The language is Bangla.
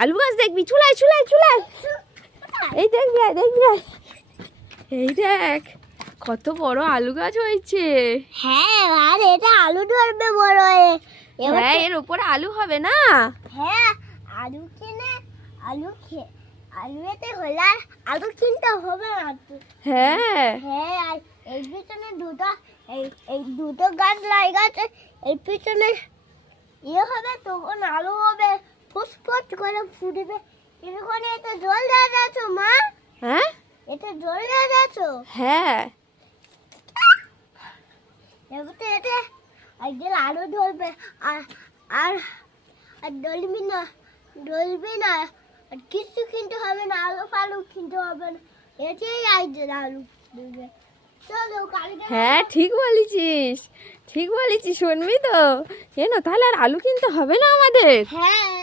আলু গাছ দেখবি, চুলাই চুলাই চুলাই, এই দেখবি দেখবি, এই দেখ কত বড় আলু গাছ হয়েছে। হ্যাঁ আর এটা আলু ধরবে বড় হয়ে। হ্যাঁ এর উপরে আলু হবে না? হ্যাঁ আলু কিনে আলু আলু এতে হলে আর আলু কিনতে হবে না তো। হ্যাঁ হ্যাঁ আর এর পিছনে এই দুটো গাছ লাগাচ্ছে, এর পিছনে হবে তখন আলু হবে, ফুসফুস করে ফুটবে। এরকম এতে জল দেওয়া যাচ্ছ মা? হ্যাঁ এতে জল দেওয়া যাচ্ছ? হ্যাঁ এবার এটা একদিন আলু ধরবে আর আর আর ডলবি না আর কিছু কিনতে হবে না, আলু ফালু কিনতে হবে না, এটাই একদিন আলু ধরবে। চলো কালকে। হ্যাঁ ঠিক বলেছিস, ঠিক বলেছিস, শুনবি তো? তাহলে আর আলু কিনতে হবে না আমাদের। হ্যাঁ।